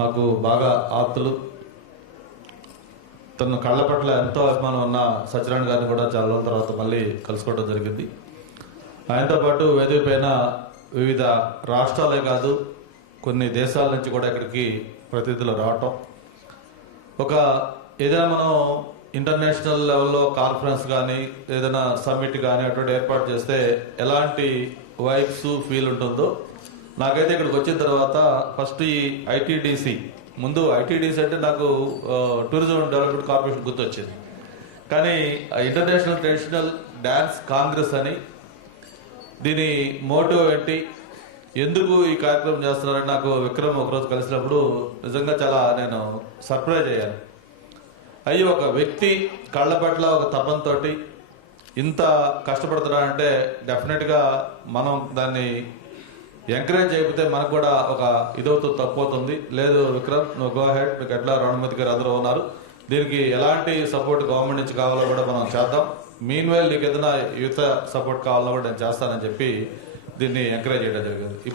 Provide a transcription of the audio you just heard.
మాకు బాగా ఆప్తులు, తన కళ్ళ పట్ల ఎంతో అభిమానం ఉన్న సత్యనారాయణ గారిని కూడా చాలా రోజుల తర్వాత మళ్ళీ కలుసుకోవడం జరిగింది. ఆయనతో పాటు వేదిక పైన వివిధ రాష్ట్రాలే కాదు కొన్ని దేశాల నుంచి కూడా ఇక్కడికి ప్రతినిధులు రావటం, ఒక ఏదైనా మనం ఇంటర్నేషనల్ లెవెల్లో కాన్ఫరెన్స్ కానీ ఏదైనా సమ్మిట్ కానీ అటువంటి ఏర్పాటు చేస్తే ఎలాంటి వైబ్స్ ఫీల్ ఉంటుందో నాకైతే ఇక్కడికి వచ్చిన తర్వాత ఫస్ట్ ఈ ఐటీడీసీ, ముందు ఐటీడీసీ అంటే నాకు టూరిజం డెవలప్మెంట్ కార్పొరేషన్ గుర్తొచ్చింది. కానీ ఇంటర్నేషనల్ ట్రెడిషనల్ డ్యాన్స్ కాంగ్రెస్ అని, దీని మోటివ్ ఏంటి, ఎందుకు ఈ కార్యక్రమం చేస్తున్నారని నాకు విక్రమ్ ఒకరోజు కలిసినప్పుడు నిజంగా చాలా నేను సర్ప్రైజ్ అయ్యాను. అయ్యి ఒక వ్యక్తి కళ్ళ పట్ల ఒక తపంతో ఇంత కష్టపడుతున్నాడంటే డెఫినెట్గా మనం దాన్ని ఎంకరేజ్ చేయకపోతే మనకు కూడా ఒక ఇదవుతూ తక్కువవుతుంది. లేదు విక్రమ్, నువ్వు గో హెడ్, మీకు ఎట్లా రణమతి గారు అందరూ ఉన్నారు, దీనికి ఎలాంటి సపోర్ట్ గవర్నమెంట్ నుంచి కావాలో కూడా మనం చేద్దాం, మీన్ వైల్ నీకు ఏదైనా యువత సపోర్ట్ కావాలో కూడా నేను చేస్తానని చెప్పి దీన్ని ఎంకరేజ్ చేయడం జరిగింది.